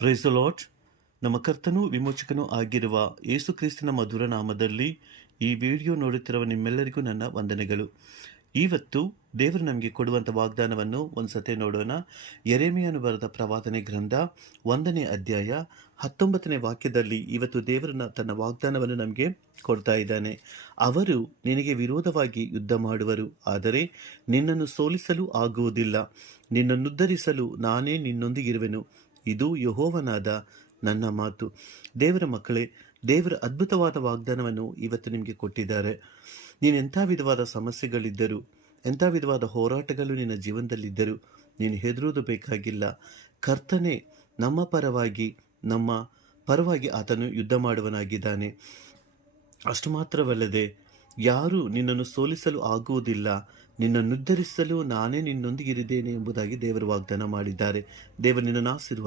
Praise the lord. ನಮ್ಮ ಕರ್ತನೂ ವಿಮೋಚಕನೂ ಆಗಿರುವ ಯೇಸು ಕ್ರಿಸ್ತನ ಮಧುರ ನಾಮದಲ್ಲಿ ಈ ವಿಡಿಯೋ ನೋಡುತ್ತಿರುವ ನಿಮ್ಮೆಲ್ಲರಿಗೂ ನನ್ನ ವಂದನೆಗಳು. ಇವತ್ತು ದೇವರು ನಮಗೆ ಕೊಡುವಂಥ ವಾಗ್ದಾನವನ್ನು ಒಂದ್ಸತಿ ನೋಡೋಣ. ಯೆರೆಮೀಯನು ಬರೆದ ಪ್ರವಾದನೆ ಗ್ರಂಥ 1ನೇ ಅಧ್ಯಾಯ 19ನೇ ವಾಕ್ಯದಲ್ಲಿ ಇವತ್ತು ದೇವರು ತನ್ನ ವಾಗ್ದಾನವನ್ನು ನಮಗೆ ಕೊಡ್ತಾ ಇದ್ದಾನೆ. ಅವರು ನಿನಗೆ ವಿರೋಧವಾಗಿ ಯುದ್ಧ ಮಾಡುವರು, ಆದರೆ ನಿನ್ನನ್ನು ಸೋಲಿಸಲು ಆಗುವುದಿಲ್ಲ. ನಿನ್ನನ್ನುದ್ಧರಿಸಲು ನಾನೇ ನಿನ್ನೊಂದಿಗಿರುವೆನು. ಇದು ಯೆಹೋವನಾದ ನನ್ನ ಮಾತು. ದೇವರ ಮಕ್ಕಳೇ, ದೇವರ ಅದ್ಭುತವಾದ ವಾಗ್ದಾನವನ್ನು ಇವತ್ತು ನಿಮಗೆ ಕೊಟ್ಟಿದ್ದಾರೆ. ನೀನು ಎಂಥ ವಿಧವಾದ ಸಮಸ್ಯೆಗಳಿದ್ದರೂ, ಎಂಥ ವಿಧವಾದ ಹೋರಾಟಗಳು ನಿನ್ನ ಜೀವನದಲ್ಲಿದ್ದರೂ ನೀನು ಹೆದರುವುದು ಬೇಕಾಗಿಲ್ಲ. ಕರ್ತನೇ ನಮ್ಮ ಪರವಾಗಿ ಆತನು ಯುದ್ಧ ಮಾಡುವನಾಗಿದ್ದಾನೆ. ಅಷ್ಟು ಮಾತ್ರವಲ್ಲದೆ ಯಾರೂ ನಿನ್ನನ್ನು ಸೋಲಿಸಲು ಆಗುವುದಿಲ್ಲ, ನಿನ್ನನ್ನುದ್ಧರಿಸಲು ನಾನೇ ನಿನ್ನೊಂದಿಗಿರಿದ್ದೇನೆ ಎಂಬುದಾಗಿ ದೇವರು ವಾಗ್ದಾನ ಮಾಡಿದ್ದಾರೆ. ದೇವರು ನಿನ್ನನ್ನು ಆಶೀರ್ವದಿಸಲಿ.